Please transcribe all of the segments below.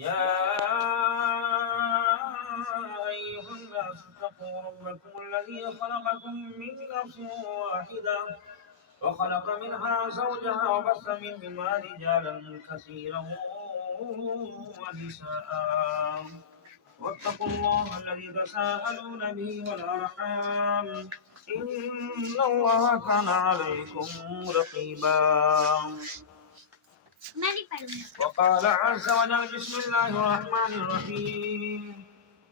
يا أيها الناس اتقوا ربكم الذي خلقكم من نفس واحدة وخلق منها زوجها وبث منهما رجالا كثيرا ونساء واتقوا الله الذي تساءلون به والأرحام إن الله كان عليكم رقيبا. وقال عز وجل بسم الله الرحمن الرحيم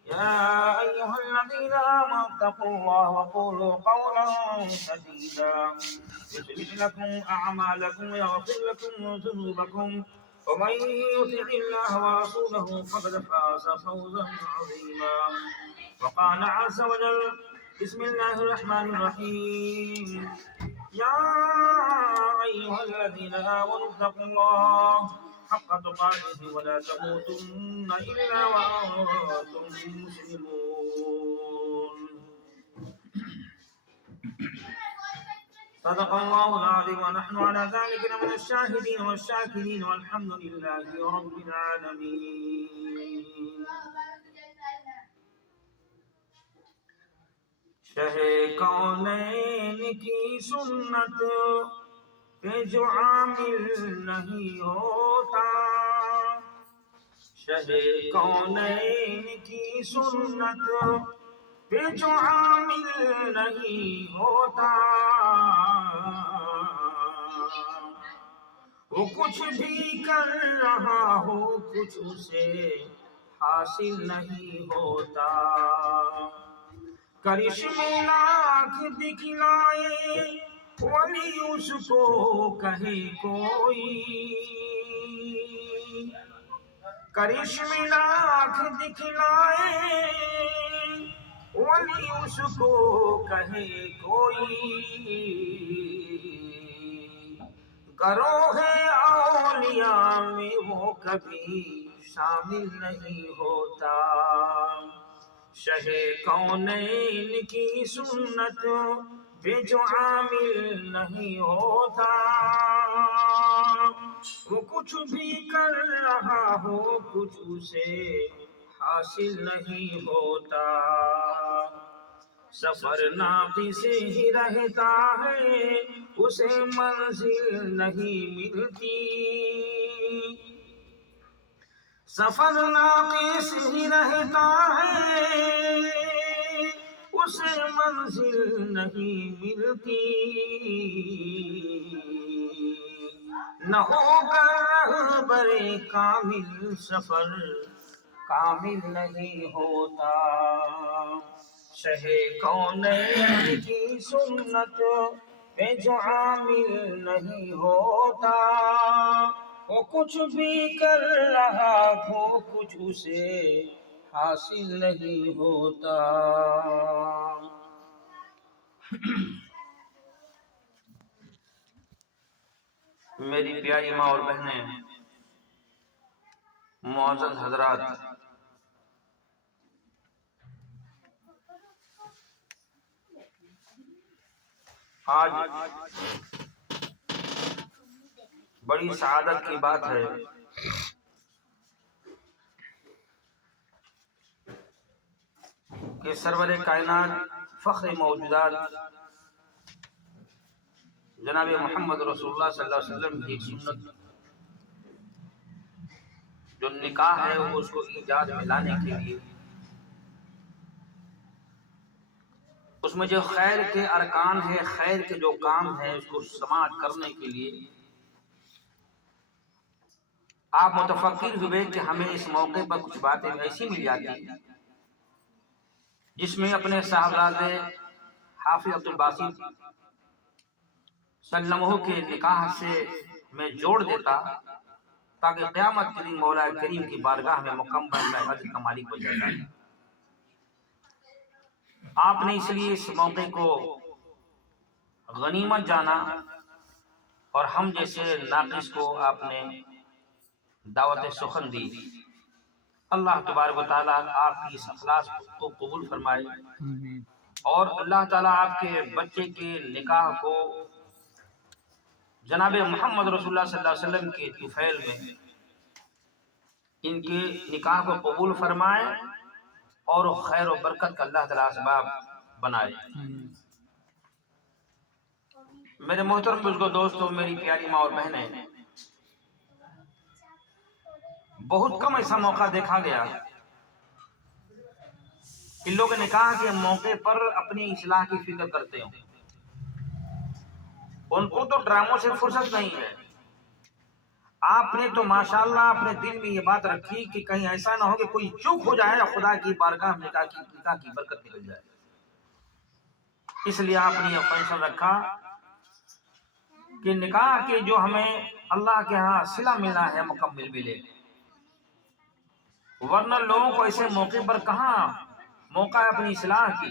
يا أيها الذين آمنوا اتقوا الله وقولوا قولا سديدا يصلح لكم أعمالكم ويغفر لكم ذنوبكم ومن يطع الله ورسوله فقد فاز فوزا عظيما. وقال عز وجل بسم الله الرحمن الرحيم يا أيها الذين آمنوا اتقوا الله حق تقاته ولا تموتن إلا وأنتم مسلمون. صدق الله العظيم ونحن على ذلك من الشاهدين والشاكرين والحمد لله رب العالمين. شہ کونین کی سنت پہ جو عامل نہیں ہوتا، شہ کونین کی سنت پہ جو عامل نہیں ہوتا، وہ کچھ بھی کر رہا ہو کچھ اسے حاصل نہیں ہوتا. کرشمے لاکھ دکھلائے ولی اس کو کہے کوئی، کرشمے لاکھ دکھلائے ولی اس کو کہے کوئی، گروہ اولیاء میں وہ کبھی شامل نہیں ہوتا. شہ کونین کی سنت پہ جو عامل نہیں ہوتا، وہ کچھ بھی کر رہا ہو کچھ اسے حاصل نہیں ہوتا. سفر ناقی سے ہی رہتا ہے اسے منزل نہیں ملتی، سفر ناقص ہی رہتا ہے اسے منزل نہیں ملتی. نہ ہوگا رہبر کامل سفر کامل نہیں ہوتا. شہ کونین کی سنت پہ جو عامل نہیں ہوتا، وہ کچھ بھی کر رہا ہو کچھ اسے حاصل نہیں ہوتا. میری پیاری ماں اور بہنیں، معزز حضرات، آج بڑی سعادت کی بات ہے کہ سرور کائنات فخر موجودات جناب محمد رسول اللہ صلی اللہ علیہ وسلم کی سنت جو نکاح ہے وہ اس کو ایجاد میں لانے کے لیے، اس میں جو خیر کے ارکان ہے، خیر کے جو کام ہے، اس کو سماعت کرنے کے لیے آپ متفکر ہوئے کہ ہمیں اس موقع پر کچھ باتیں ایسی مل جاتی ہیں جس میں اپنے صاحبزادے حافظ عبد الباسط سلمہ کے نکاح سے میں جوڑ دیتا تاکہ قیامت کے دن مولا کریم کی بارگاہ میں مکمل محمد کا مالک ہو جاتا. آپ نے اس لیے اس موقع کو غنیمت جانا اور ہم جیسے ناقص کو آپ نے دعوت سخن دی. اللہ تبارک و تعالیٰ آپ کی اس اخلاص کو قبول فرمائے اور اللہ تعالیٰ آپ کے بچے کے نکاح کو جناب محمد رسول اللہ صلی اللہ علیہ وسلم کے طفیل میں ان کے نکاح کو قبول فرمائے اور خیر و برکت کا اللہ تعالیٰ اسباب بنائے۔ میرے محترم بزرگوں، دوستوں، میری پیاری ماں اور بہنیں، بہت کم ایسا موقع دیکھا گیا کہ لوگ نکاح کے موقع پر اپنی اصلاح کی فکر کرتے ہوں۔ ان کو تو ڈراموں سے فرصت نہیں ہے۔ آپ نے تو ماشاءاللہ اپنے دل میں یہ بات رکھی کہ کہیں ایسا نہ ہو کہ کوئی چوک ہو جائے اور خدا کی بارگاہ میں نکاح کی برکت نکل جائے، اس لیے آپ نے یہ فیصلہ رکھا کہ نکاح کے جو ہمیں اللہ کے ہاں صلہ ملنا ہے مکمل ملے، ورنہ لوگوں کو ایسے موقع پر کہاں موقع ہے اپنی اصلاح کی۔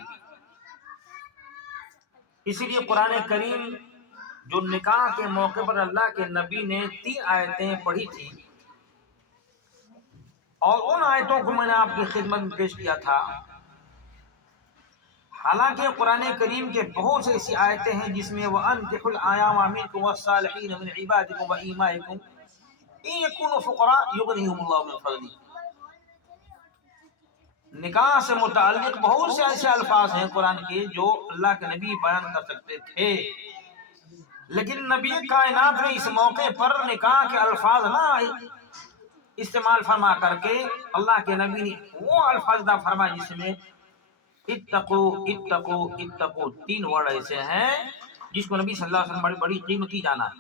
اسی لیے قرآن کریم جو نکاح کے موقع پر اللہ کے نبی نے 3 آیتیں پڑھی تھی، اور ان آیتوں کو میں نے آپ کی خدمت میں پیش کیا تھا۔ حالانکہ قرآن کریم کے بہت سے ایسی آیتیں ہیں جس میں وَأَنكِحُوا الْأَيَامَ مِنكُمْ وَالصَّالِحِينَ مِنْ عِبَادِكُمْ وَإِمَائِكُمْ إِن يَكُونُوا فُقَرَاء يُغْنِهِمُ اللَّهُ مِنْ فَضْلِهِ۔ نکاح سے متعلق بہت سے ایسے الفاظ ہیں قرآن کے جو اللہ کے نبی بیان کر سکتے تھے، لیکن نبی کائنات نے اس موقع پر نکاح کے الفاظ نہ استعمال فرما کر کے اللہ کے نبی نے وہ الفاظ نہ فرمائے جس میں اتقو اتقو اتقو 3 ورڈ ایسے ہیں جس کو نبی صلی اللہ علیہ وسلم بڑی قیمتی جانا ہے۔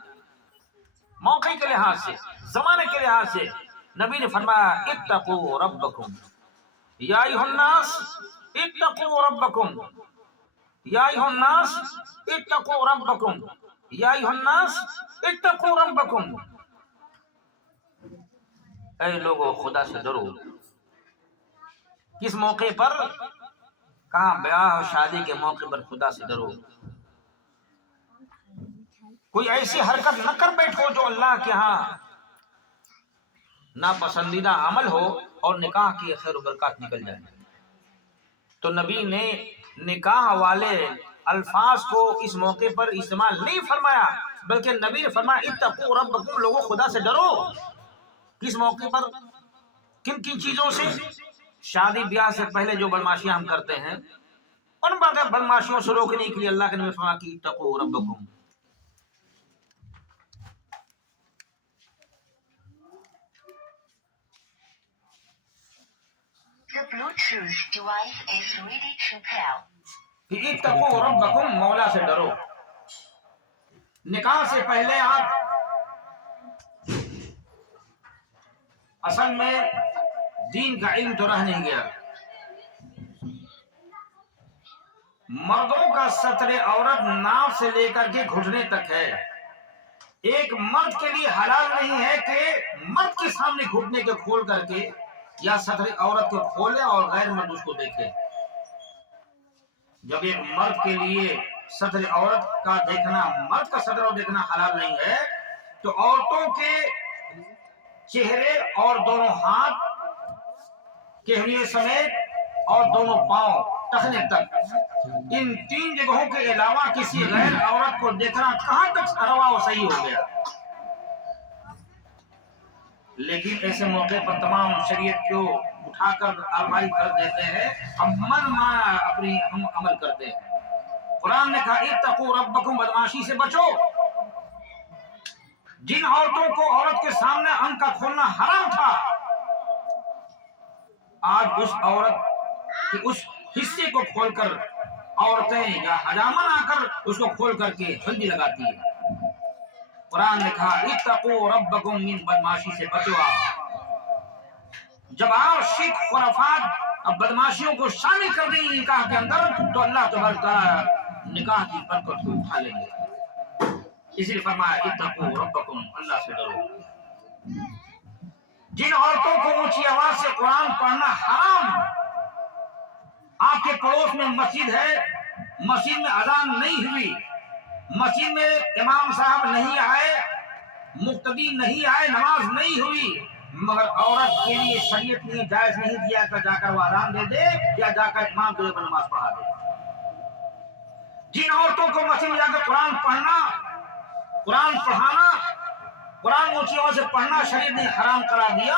موقع کے لحاظ سے، زمانے کے لحاظ سے نبی نے فرمایا اتقو ربکم یا ایھا الناس اتقوا ربکم یا ایھا الناس اتقوا ربکم یا ایھا الناس اتقوا ربکم، اے لوگو خدا سے ڈرو۔ کس موقع پر؟ کہاں بیاہ اور شادی کے موقع پر خدا سے ڈرو۔ کوئی ایسی حرکت نہ کر بیٹھو جو اللہ کے ہاں ناپسندیدہ عمل ہو اور نکاح کی خیر و برکات نکل جائے۔ تو نبی نے نکاح والے الفاظ کو اس موقع پر استعمال نہیں فرمایا، بلکہ نبی نے فرمایا اتقوا ربکم، لوگوں خدا سے ڈرو۔ کس موقع پر؟ کن کن چیزوں سے؟ شادی بیاہ سے پہلے جو بدماشیاں ہم کرتے ہیں ان بدماشیوں سے روکنے کے لیے اللہ کے نبی نے فرمایا کہ اتقوا ربکم۔ The Bluetooth device is ready to pair. کہ اتقوا ربکم، مولا سے ڈرو۔ نکاح سے پہلے آپ اصل میں دین کا علم تو رہ نہیں گیا۔ مردوں کا ستر عورت ناف سے لے کر کے گھٹنے تک ہے۔ ایک مرد کے لیے حلال نہیں ہے کہ مرد کے سامنے گھٹنے کے کھول کر کے یا ستر عورت کو کھولے اور غیر مرد اس کو دیکھے۔ جب ایک مرد کے لیے ستر عورت کا دیکھنا، مرد کا ستر عورت دیکھنا حلال نہیں ہے، تو عورتوں کے چہرے اور دونوں ہاتھ کہنیے سمیت اور دونوں پاؤں ٹخنے تک، ان 3 جگہوں کے علاوہ کسی غیر عورت کو دیکھنا کہاں تک روا و صحیح ہو گیا؟ لیکن ایسے موقع پر تمام شریعت کو اٹھا کر آرمائی کر دیتے ہیں، ہم اپنی عمل کرتے ہیں۔ قرآن نے کہا اتقوا ربکم، بدماشی سے بچو۔ جن عورتوں کو عورت کے سامنے ان کا کھولنا حرام تھا، آج اس عورت کے اس حصے کو کھول کر عورتیں یا حجامن آ کر اس کو کھول کر کے ہلدی لگاتی ہے۔ قرآن نے کہا اتقوا ربکم، من بدماشی سے بچو۔ جب آپ شرک، خرافات اور بدماشیوں کو شامل کر دیں گے نکاح کے اندر، تو اللہ تبارک تعالیٰ نکاح کی برکت کو اٹھا لیں گے۔ اسی لیے فرمایا اتقوا ربکم، اللہ سے ڈرو۔ جن عورتوں کو اونچی آواز سے قرآن پڑھنا حرام، آپ کے پڑوس میں مسجد ہے، مسجد میں اذان نہیں ہوئی، مسجد میں امام صاحب نہیں آئے، مقتدی نہیں آئے، نماز نہیں ہوئی، مگر عورت کے لیے شریعت نے جائز نہیں دیا کہ جا کر وہ اذان دے دے یا جا کر امام کے اوپر نماز پڑھا دے۔ جن عورتوں کو مسجد میں جا کر قرآن پڑھنا، قرآن پڑھانا، قرآن اونچی آواز سے پڑھنا شریعت نے حرام قرار دیا،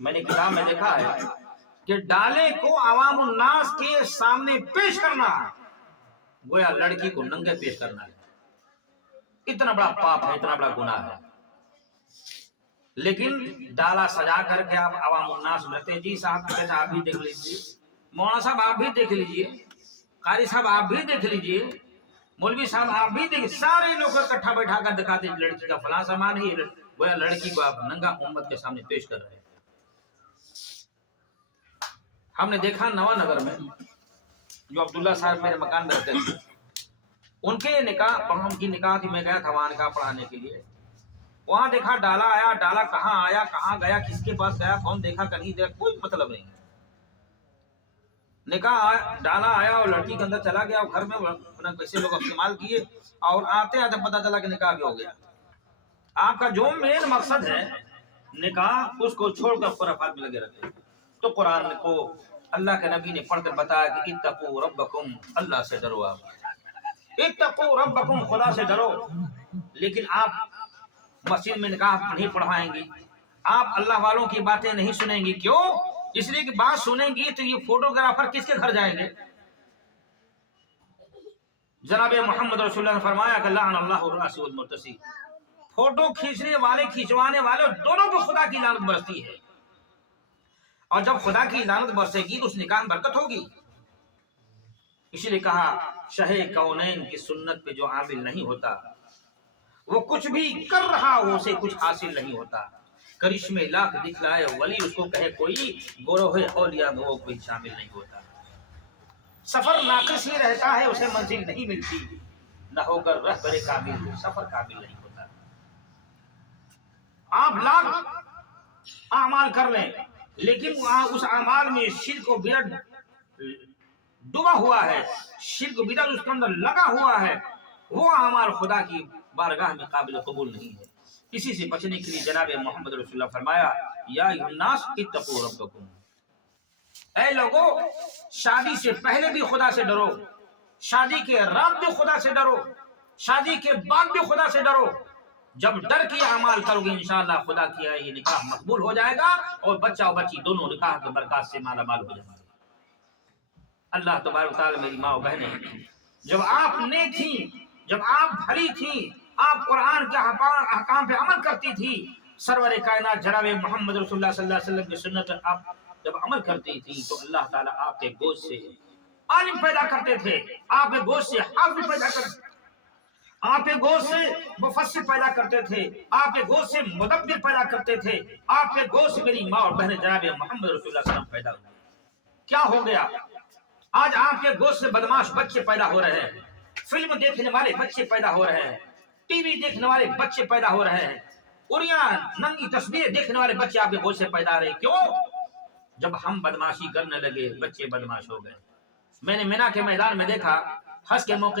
میں نے کتاب میں دیکھا ہے کہ ڈالے کو عوام الناس کے سامنے پیش کرنا گویا لڑکی کو ننگے پیش کرنا ہے، اتنا بڑا پاپ ہے، اتنا بڑا گناہ ہے۔ لیکن ڈالا سجا کر کے آپ عوام الناس رہتے، جی صاحب کہتے آپ بھی دیکھ لیجیے، مولانا صاحب آپ بھی دیکھ لیجیے، قاری صاحب آپ بھی دیکھ لیجیے، مولوی صاحب آپ بھی دیکھ، سارے لوگ اکٹھا بیٹھا کر دکھاتے لڑکی کا فلاں سامان ہی، گویا لڑکی کو آپ ننگا امت کے سامنے پیش کر رہے ہیں۔ ہم نے دیکھا نوا نگر میں جو عبداللہ صاحب میرے مکان میں رہتے تھے، ان کے نکاح، ان کی نکاح تھی، میں گیا تھا وہاں نکاح پڑھانے کے لیے، وہاں دیکھا ڈالا آیا، ڈالا کہاں آیا، کہاں گیا، کس کے پاس گیا، کون دیکھا کہیں دیکھا، کوئی مطلب نہیں۔ نکاح ڈالا آیا اور لڑکی کے اندر چلا گیا، اور گھر میں کیسے لوگ استعمال کیے، اور آتے آتے پتہ چلا کہ نکاح بھی ہو گیا۔ آپ کا جو مین مقصد ہے نکاح، اس کو چھوڑ کر خرافات میں لگے رہتے ہیں۔ تو قرآن کو اللہ کے نبی نے پڑھ کر بتایا کہ اتقوا ربکم، اللہ سے ڈرو، آپ اتقوا ربکم، خدا سے ڈرو۔ لیکن آپ مسجد میں نکاح نہیں پڑھائیں گی، آپ اللہ والوں کی باتیں نہیں سنیں گی، کیوں؟ اس لیے کہ بات سنیں گی تو یہ فوٹوگرافر کس کے گھر جائیں گے؟ جناب محمد رسول اللہ نے فرمایا کہ لعن اللہ الراسی والمرتسی، فوٹو کھینچنے والے کھینچوانے والے دونوں کو خدا کی لعنت برستی ہے، اور جب خدا کی لعنت برسے گی تو اس نکاح میں برکت ہوگی۔ اسی لیے کہا شہ کونین کی سنت پہ جو عامل نہیں ہوتا وہ کچھ بھی کر رہا ہو اسے کچھ حاصل نہیں ہوتا۔ کرشمے لاکھ دکھلائے ولی اس کو کہے کوئی، گروہ اولیاء میں وہ کوئی شامل نہیں ہوتا۔ سفر ناقص ہی رہتا ہے، اسے منزل نہیں ملتی، نہ ہو کر رہبر کامل سفر کامل نہیں ہوتا۔ آپ لاکھ اعمال کر لیں لیکن اس اعمال میں شرک و بدعت ڈوبا ہوا ہے، شرک و بدعت اس کے اندر لگا ہوا ہے، وہ اعمال خدا کی بارگاہ میں قابل قبول نہیں ہے۔ اسی سے بچنے کے لیے جناب محمد رسول اللہ فرمایا یا ایھا الناس اتقوا ربکم، اے لوگو شادی سے پہلے بھی خدا سے ڈرو، شادی کے رات بھی خدا سے ڈرو، شادی کے بعد بھی خدا سے ڈرو۔ جب ڈر کے اعمال کرو گے انشاءاللہ خدا کیا یہ نکاح مقبول ہو جائے گا، اور بچہ اور بچی دونوں نکاح کے برکات سے مالا مال ہو جائیں گے۔ اللہ تبارک و تعالی، میری ماں و بہنیں، جب آپ نیک تھیں، جب آپ بھلی تھیں، آپ قرآن کے احکام پہ عمل کرتی تھی، سرور کائنات جناب محمد رسول اللہ صلی اللہ علیہ وسلم کی سنت پر آپ جب عمل کرتی تھی تو اللہ تعالیٰ آپ کے گوشت سے عالم پیدا کرتے تھے، آپ کے گوشت سے حافظ پیدا کرتے تھے، آپ کے گوشت سے مفسر پیدا کرتے تھے، آپ کے گوشت سے مدبر پیدا کرتے تھے، آپ کے گوشت سے میری ماں اور بہنیں جناب محمد رسول اللہ صلی اللہ علیہ وسلم پیدا ہوئے۔ کیا ہو گیا؟ آج آپ کے گوشت سے بدماش بچے پیدا ہو رہے ہیں، فلم دیکھنے والے بچے پیدا ہو رہے ہیں، ٹی وی دیکھنے والے بچے پیدا ہو رہے ہیں، اڑیاں ننگی تصویریں دیکھنے والے بچے آپ کے گوشت سے پیدا ہو رہے ہیں۔ کیوں؟ جب ہم بدماشی کرنے لگے بچے بدماش ہو گئے۔ میں نے مینا کے میدان میں دیکھا، حج کے موقع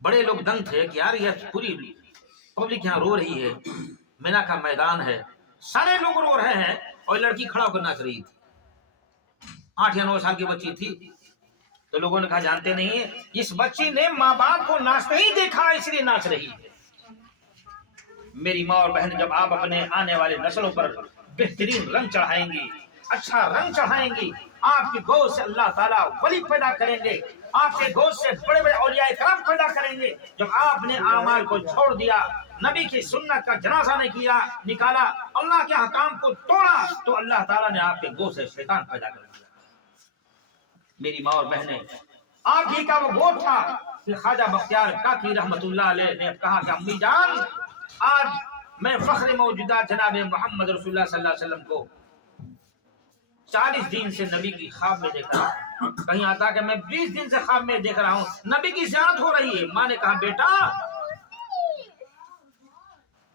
بڑے لوگ دنگ تھے کہ یار یہ پوری پبلک یہاں رو رہی ہے، مینا کا میدان ہے، سارے لوگ رو رہے ہیں اور لڑکی کھڑا ہو کر ناچ رہی تھی، 8 یا 9 سال کی بچی تھی۔ تو لوگوں نے کہا جانتے نہیں ہیں اس بچی نے ماں باپ کو ناچتے ہی دیکھا اس لیے ناچ رہی ہے۔ میری ماں اور بہن، جب آپ اپنے آنے والے نسلوں پر بہترین رنگ چڑھائیں گی، اچھا رنگ چڑھائیں گی، آپ کی گود سے اللہ تعالیٰ ولی پیدا کریں گے، آپ کے گود سے بڑے بڑے اولیاء کرام پیدا کریں گے۔ جب آپ نے اعمال کو چھوڑ دیا، نبی کی سنت کا جنازہ نہیں کیا، نکالا، اللہ کے احکام کو توڑا، تو اللہ تعالیٰ نے آپ کے گود سے شیطان پیدا کر دیا۔ میری ماں اور بہنیں، آپ ہی کا وہ گوٹ تھا کہ خواجہ بختیار کاکی رحمت اللہ علیہ نے کہا کہ امی جان، آج میں فخر موجودہ جناب محمد رسول اللہ صلی اللہ علیہ وسلم کو 40 دن سے نبی کی خواب میں دیکھ رہا ہوں، کہیں آتا کہ میں 20 دن سے خواب میں دیکھ رہا ہوں نبی کی زیارت ہو رہی ہے۔ ماں نے کہا بیٹا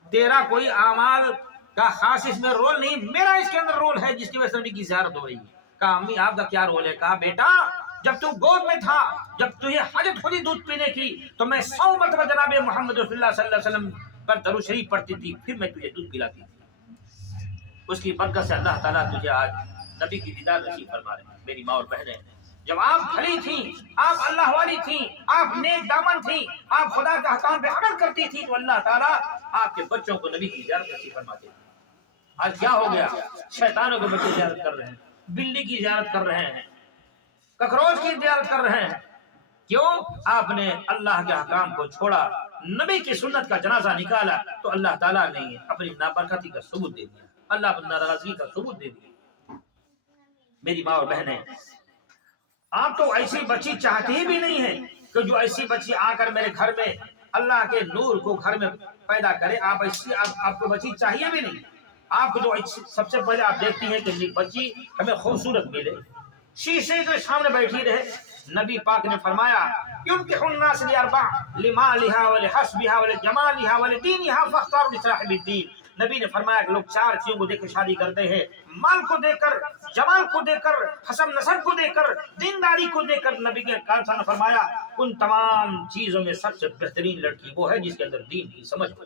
تیرا کوئی اعمال کا خاص اس میں رول نہیں، میرا اس کے اندر رول ہے جس کی وجہ سے نبی کی زیارت ہو رہی ہے۔ کہا امی آپ کا کیا رول ہے؟ کہا بیٹا جب تو گود میں تھا، جب تجھے حاجت ہوئی دودھ پینے کی تو میں 100 مرتبہ جناب محمد رسول اللہ صلی اللہ علیہ وسلم پر درود شریف پڑھتی تھی، پھر میں تجھے دودھ پلاتی تھی۔ اس کی برکت سے اللہ تعالیٰ تجھے آج نبی کی دیدار نصیب فرما رہے ہیں۔ میری ماں اور بہنیں، جب آپ کھڑی تھی، آپ اللہ والی تھی، آپ نیک دامن تھی، آپ خدا کے احکام پہ عمل کرتی تھی، تو اللہ تعالیٰ آپ کے بچوں کو نبی کی زیارت نصیب فرماتے تھے۔ آج کیا ہو گیا؟ شیطانوں کے بچے زیارت کر رہے ہیں، بلی کی زیارت کر رہے ہیں، ککروچ کی زیارت کر رہے ہیں۔ کیوں؟ آپ نے اللہ کے احکام کو چھوڑا، نبی کی سنت کا جنازہ نکالا، تو اللہ تعالیٰ نے اپنی نابرکتی کا ثبوت دے دیا، اللہ اپنی ناراضگی کا ثبوت دے دیا۔ میری ماں اور بہنیں، آپ تو ایسی بچی چاہتی بھی نہیں ہے کہ جو ایسی بچی آ کر میرے گھر میں اللہ کے نور کو گھر میں پیدا کرے۔ آپ ایسی آپ کو بچی چاہیے بھی نہیں۔ آپ کو جو سب سے پہلے آپ دیکھتی ہیں کہ بچی ہمیں خوبصورت ملے، شیشے کے سامنے بیٹھی رہے۔ نبی پاک نے فرمایا ينكح الناس لأربع لمالها ولحسبها ولجمالها ولدينها فاختاروا لصاحب الدين۔ نبی نے فرمایا کہ لوگ چار چیزوں کو دیکھ کے شادی کرتے ہیں، مال کو دیکھ کر، جمال کو دیکھ کر، حسب نسب کو دیکھ کر، دینداری کو دیکھ کر۔ نبی کے کالسا نے فرمایا ان تمام چیزوں میں سب سے بہترین لڑکی وہ ہے جس کے اندر دین کی سمجھ ہو۔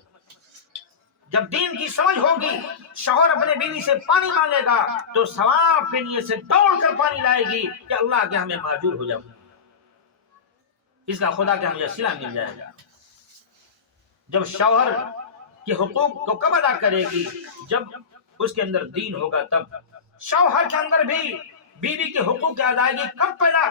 جب دین کی سمجھ ہوگی، شوہر اپنے بیوی سے پانی مانگے گا تو ثواب کے نیت سے دوڑ کر پانی لائے گی کہ اللہ کے ہمیں معذور ہو جاؤ، اس کا خدا کے ہمیں صلہ مل جائے گا۔ جب شوہر کے حقوق کو کب ادا کرے گی؟ جب اس کے اندر دین ہوگا تب۔ شوہر کے اندر بھی بیوی کے حقوق کی ادائیگی کب پیدا؟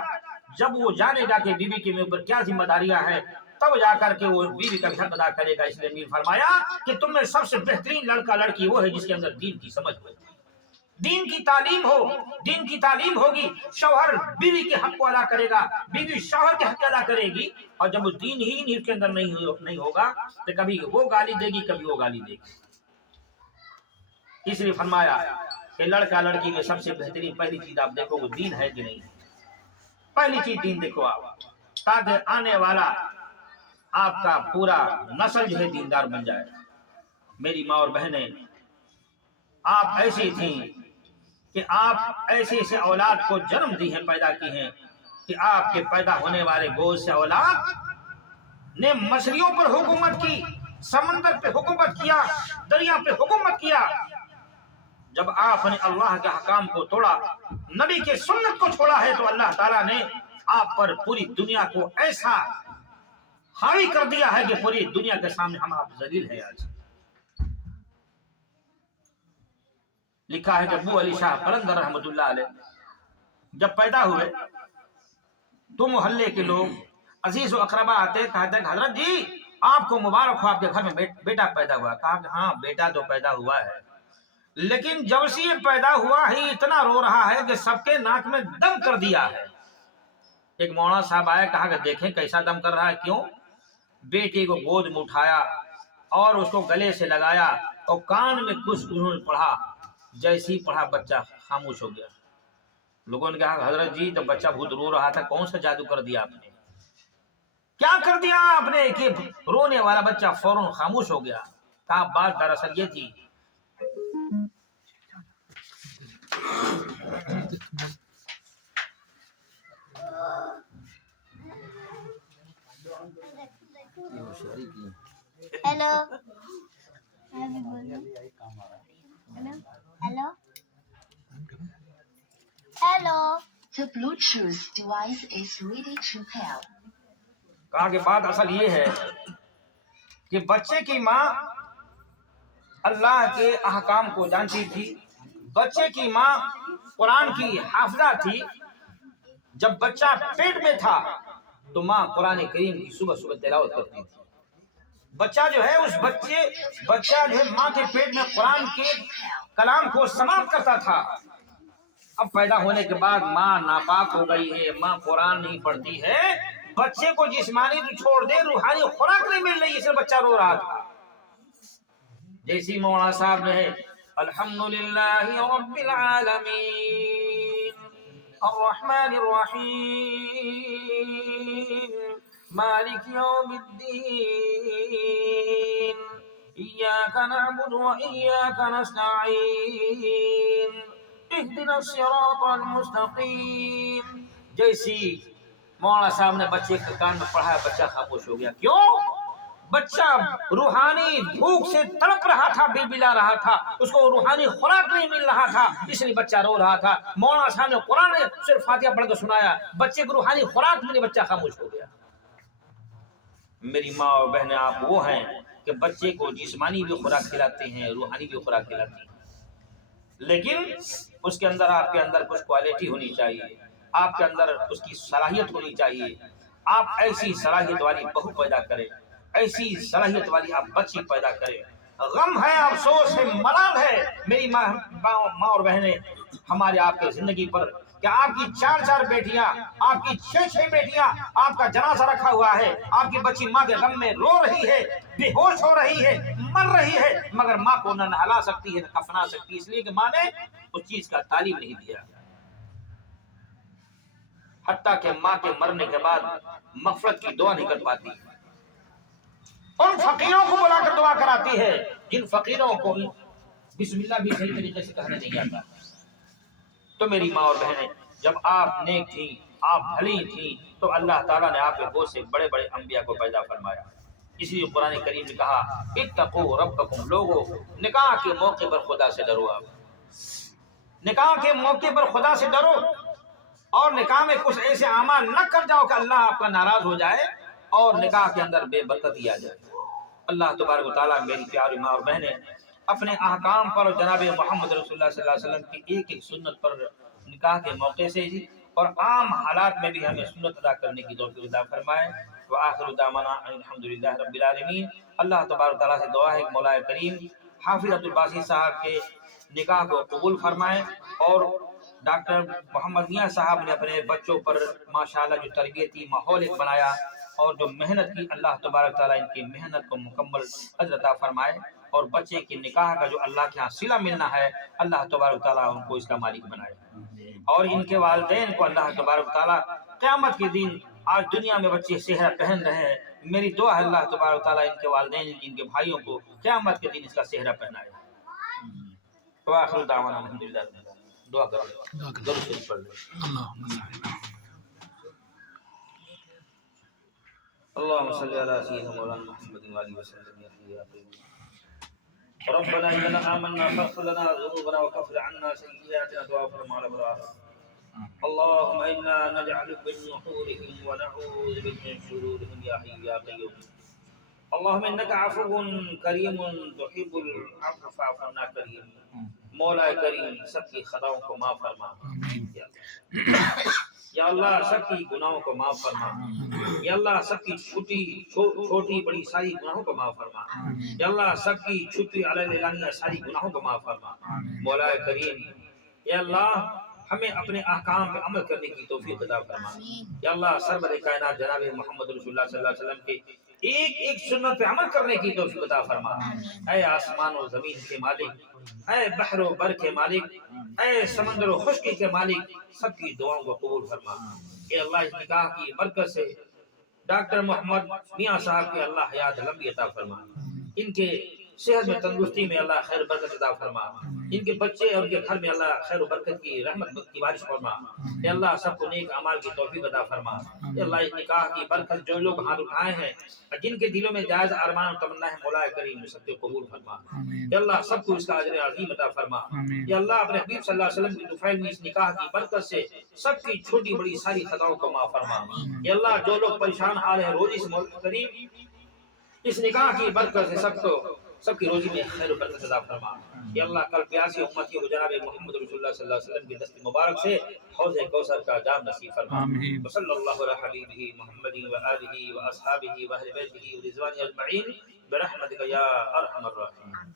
جب وہ جانے گا کہ بیوی کے اوپر کیا ذمہ داریاں ہیں، تب جا کر کے وہ بیوی کا حق ادا کرے گا۔ اس لیے میر فرمایا کہ تم میں سب سے بہترین لڑکا لڑکی وہ ہے جس کے اندر دین کی سمجھ ہو، دین کی تعلیم ہو۔ دین کی تعلیم ہوگی، شوہر بیوی کے حق کو ادا کرے گا، بیوی شوہر کے حق ادا کرے گی۔ اور جب وہ دین ہی نہیں کے اندر نہیں ہوگا تو کبھی وہ گالی دے گی، کبھی وہ گالی دے گی۔ اس لیے فرمایا کہ لڑکا لڑکی میں سب سے بہترین پہلی چیز آپ دیکھو وہ دین ہے کہ نہیں۔ پہلی چیز دین دیکھو آپ، تاکہ آنے والا آپ کا پورا نسل جو ہے دیندار بن جائے۔ میری ماں اور بہنیں، آپ ایسی تھیں کہ آپ ایسے اولاد کو جنم دی ہیں، پیدا کی ہیں کہ آپ کے پیدا ہونے والے گود سے اولاد نے مچھلیوں پر حکومت کی، سمندر پہ حکومت کیا، دریا پہ حکومت کیا۔ جب آپ نے اللہ کے حکام کو توڑا، نبی کے سنت کو چھوڑا ہے، تو اللہ تعالیٰ نے آپ پر پوری دنیا کو ایسا حاوی کر دیا ہے کہ پوری دنیا کے سامنے ہم آپ ذلیل ہیں۔ آج لکھا ہے کہ ابو علی شاہ قلندر رحمۃ اللہ علیہ جب پیدا ہوئے تو محلے کے لوگ عزیز و اقربا آتے، کہتے کہ حضرت جی آپ کو مبارک ہو، آپ کے گھر میں بیٹا پیدا ہوا۔ کہا کہ ہاں بیٹا تو پیدا ہوا ہے، لیکن جب سے یہ پیدا ہوا ہی اتنا رو رہا ہے کہ سب کے ناک میں دم کر دیا ہے۔ ایک مولانا صاحب آئے، کہا کہ دیکھیں کیسا دم کر رہا ہے۔ کیوں؟ بیٹی کو گود میں اٹھایا اور اس کو گلے سے لگایا اور کان میں کچھ انہوں نے پڑھا، جیسے ہی پڑھا بچہ خاموش ہو گیا۔ لوگوں نے کہا حضرت جی تو بچہ بہت رو رہا تھا، کون سا جادو کر دیا آپ نے؟ کیا کر دیا آپ نے کہ رونے والا بچہ فوراً خاموش ہو گیا؟ کہا بات دراصل یہ تھی Hello. Hello. Hello. The Bluetooth device is ready to pair. کہا کہ بات اصل یہ ہے کہ بچے کی ماں اللہ کے احکام کو جانتی تھی، بچے کی ماں قرآن کی حافظہ تھی۔ جب بچہ پیٹ میں تھا تو ماں قرآن کریم کی صبح صبح تلاوت کرتی تھی۔ بچہ جو ہے ماں کے پیٹ میں قرآن کے کلام کو سماعت کرتا تھا۔ اب پیدا ہونے کے بعد ماں ناپاک ہو گئی ہے، ماں قرآن نہیں پڑھتی ہے، بچے کو جسمانی تو چھوڑ دے روحانی خوراک نہیں مل رہی، اسے بچہ رو رہا تھا۔ جیسی مولانا صاحب نے الحمدللہ رب العالمین الرحمن الرحیم مالک یوم الدین ایاک نعبد و ایاک نستعین اہدنا الصراط المستقیم، جیسی مولانا صاحب نے بچے کے کان میں پڑھا، بچہ خاموش ہو گیا۔ کیوں؟ بچہ روحانی بھوک سے تڑپ رہا تھا، بلبلا رہا تھا، اس کو روحانی خوراک نہیں مل رہا تھا، اس لیے بچہ رو رہا تھا۔ مولانا صاحب نے قرآن صرف فاتحہ پڑھ کر سنایا، بچے کو روحانی خوراک ملی، بچہ خاموش ہو گیا۔ میری ماں اور بہنیں، آپ وہ ہیں کہ بچے کو جسمانی بھی خوراک کھلاتے ہیں، روحانی بھی خوراک کھلاتے ہیں، لیکن اس کے اندر، آپ کے اندر کچھ کوالٹی ہونی چاہیے، آپ کے اندر اس کی صلاحیت ہونی چاہیے۔ آپ ایسی صلاحیت والی بہو پیدا کریں، ایسی صلاحیت والی آپ بچی پیدا کریں۔ غم ہے، افسوس ہے، ملال ہے میری ماں اور بہنیں ہمارے آپ کے زندگی پر کہ آپ کی 4 بیٹیاں، آپ کی 6 بیٹیاں، آپ کا جنازہ رکھا ہوا ہے، آپ کی بچی ماں کے غم میں رو رہی ہے، بے ہوش ہو رہی ہے، مر رہی ہے، مگر ماں کو نہ نہلا سکتی ہے، نہ کفنا سکتی، اس لیے کہ ماں نے اس چیز کا تعلیم نہیں دیا۔ حتیٰ کہ ماں کے مرنے کے بعد مغفرت کی دعا نہیں کر پاتی، ان فقیروں کو بلا کر دعا کراتی ہے جن فقیروں کو بسم اللہ بھی صحیح طریقے سے کہنا نہیں آتا۔ تو میری ماں اور بہنیں، جب آپ نیک تھیں، آپ بھلی تھیں، تو اللہ تعالیٰ نے آپ کے بہت سے بڑے بڑے انبیاء کو پیدا فرمایا۔ اس لیے قرآن کریم نے کہا اتقوا ربکم، لوگو نکاح کے موقع پر خدا سے ڈرو، آپ نکاح کے موقع پر خدا سے ڈرو، اور نکاح میں کچھ ایسے اعمال نہ کر جاؤ کہ اللہ آپ کا ناراض ہو جائے اور نکاح کے اندر بے برکتی آ جائے۔ اللہ تبارک و تعالیٰ میری پیاری ماں اور بہنیں اپنے احکام پر اور جناب محمد رسول اللہ صلی اللہ علیہ وسلم کی ایک ایک سنت پر نکاح کے موقع سے ہی اور عام حالات میں بھی ہمیں سنت ادا کرنے کی توفیق عطا فرمائے۔ وآخر دعوانا الحمدللہ رب العالمین۔ اللہ تبارک و تعالیٰ سے دعا ہے کہ مولا کریم حافظ عبدالباسط صاحب کے نکاح کو قبول فرمائے، اور ڈاکٹر محمد میاں صاحب نے اپنے بچوں پر ماشاءاللہ جو تربیتی ماحول ایک بنایا اور جو محنت کی، اللہ تبارک تعالیٰ ان کی محنت کو مکمل اجر عطا فرمائے، اور بچے کے نکاح کا جو اللہ کے ہاں صلہ ملنا ہے، اللہ تبارک تعالیٰ ان کو اس کا مالک بنائے، اور ان کے والدین کو اللہ تبارک تعالیٰ قیامت کے دن، آج دنیا میں بچے صحرا پہن رہے ہیں، میری دعا ہے اللہ تبارک تعالیٰ ان کے والدین، ان کے بھائیوں کو قیامت کے دن اس کا صحرا پہنائے۔ وآخر دعوانا الحمدللہ۔ دعا کرو، درود شریف پڑھ لو۔ اللهم صل على سيدنا مولانا محمد وآله وسلم يا حي يا قيوم۔ ربنا إننا آمنا فاغفر لنا ذنوبنا وكفر عنا سيئاتنا وتوفنا مع الأبرار۔ اللهم إنا نجعلك من نحورهم ونعوذ بك من شرورهم يا حي يا قيوم۔ اللهم إنك عفو كريم تحب العفو فاعف عنا كريم۔ مولا کریم سب کی خطاؤں کو معاف فرما، یا اللہ سب کی گناہوں کو معاف فرما، یا اللہ سب کی چھوٹی بڑی ساری گناہوں کو معاف فرما، یا اللہ سب کی چھٹی علیہ ساری گناہوں کو معاف فرما۔ مولا کریم یا اللہ ہمیں اپنے احکام پہ عمل کرنے کی توفیق عطا فرما، یا اللہ سرور کائنات جناب محمد رسول اللہ صلی اللہ علیہ وسلم کے ایک ایک سنت پہ عمل کرنے کی توفیق عطا فرما۔ اے آسمان و زمین کے مالک، اے بحر و بر کے مالک، اے سمندر و خشکی کے مالک، سب کی دعاؤں کو قبول فرما۔ اے اللہ اس نکاح کی برکت سے ڈاکٹر محمد میاں صاحب کے اللہ حیات لمبی عطا فرما، ان کے صحت میں تندرستی میں اللہ خیر و برکت عطا فرما، ان کے بچے اور ان کے گھر میں اللہ خیر و برکت کی رحمت کی بارش فرما۔ اے اللہ سب کو نیک اعمال کی توفیق عطا فرما۔ اے اللہ اس نکاح کی برکت جو لوگ ہاتھ اٹھائے ہیں، جن کے دلوں میں جائز ارمان و تمنا ہے، مولا کریم سب کو قبول فرما۔ اے اللہ سب کو اس کا اجر عظیم عطا فرما۔ اے اللہ اپنے حبیب صلی اللہ علیہ وسلم کی طفیل میں اس نکاح کی برکت سے سب کی چھوٹی بڑی ساری خطاؤں کو معاف فرما۔ اے اللہ جو لوگ پریشان حال ہیں روزی سے، مولا کریم اس نکاح کی برکت سے سب کی روزی میں خیر و برکت عطا فرما۔ یا اللہ کل پیاسی امتی کو جناب محمد رسول اللہ صلی اللہ علیہ وسلم کے دست مبارک سے حوض کوثر کا جام نصیب فرما۔ وصلی اللہ علی حبیبہ محمد وآلہ واصحابہ واہل بیتہ ورضوانہ اجمعین برحمتک یا ارحم الراحمین۔